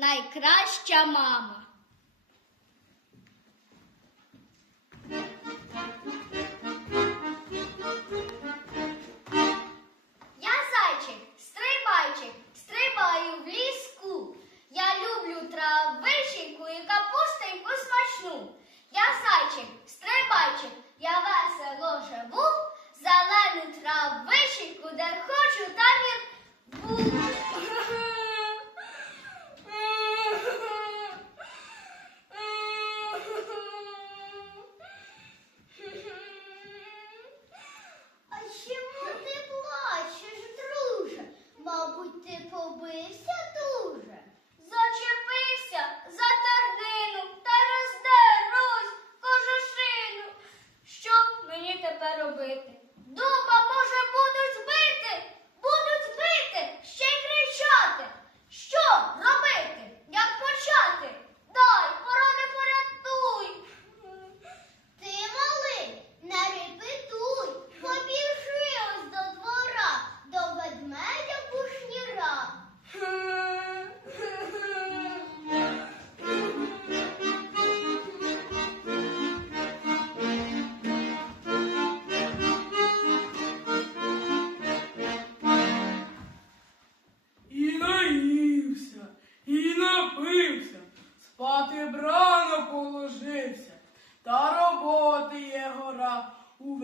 найкраща мама. Я зайчик, стрибайчик, стрибаю в ліску. Я люблю травиченьку і капустеньку смачну. Я зайчик, стрибайчик, я весело живу, зелену травиченьку, де хочу там і буду.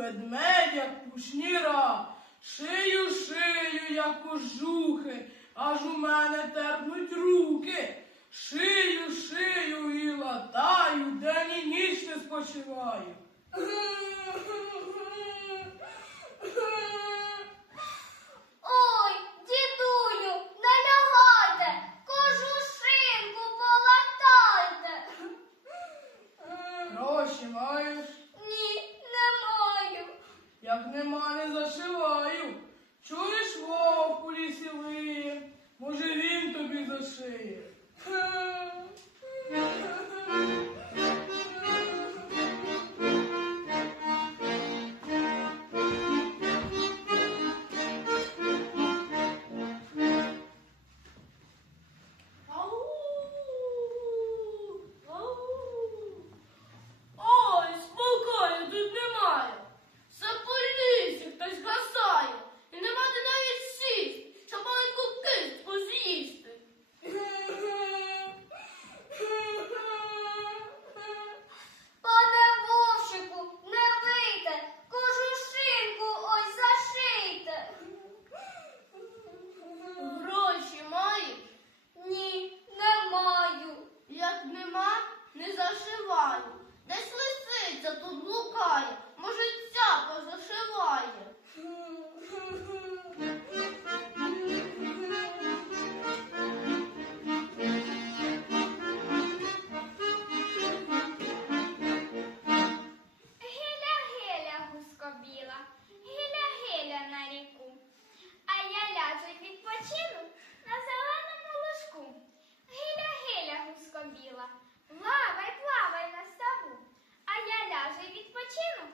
ведмедя кушніра, шию шию, як кожухи, аж у мене терпнуть руки. Шию, шию і латаю, день і ніч не спочиваю. як нема, не зашиваю. Чуєш, вовку у лісі виє, може він тобі зашиє. Ха. Лавай, плавай на ставу, а я ляжу і відпочину.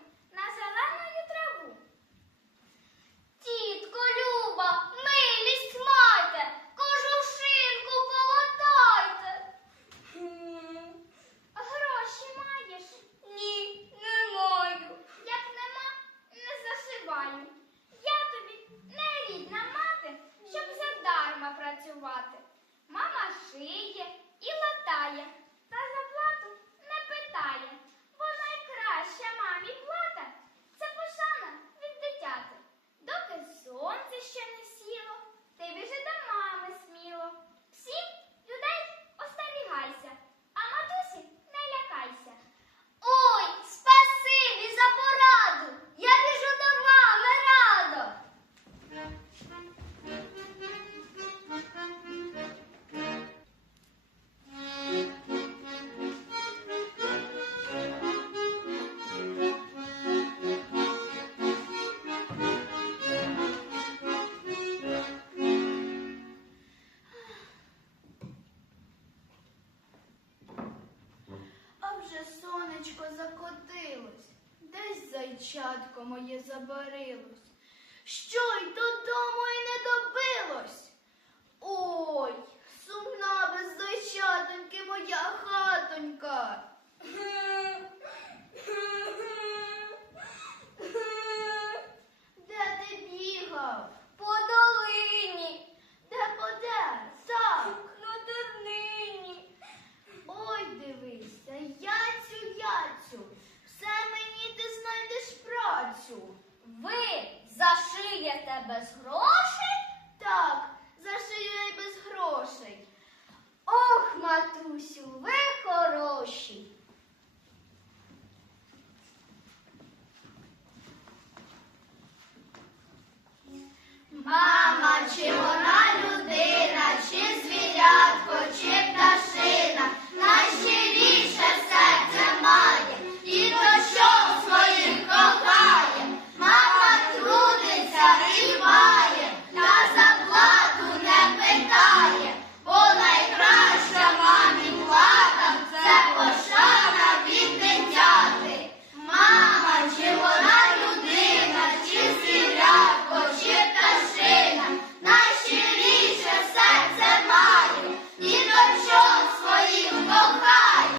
зайчатко моє забарилось. Це без грошей? Так, зашию я й без грошей. Ох, матусю, ви хороші.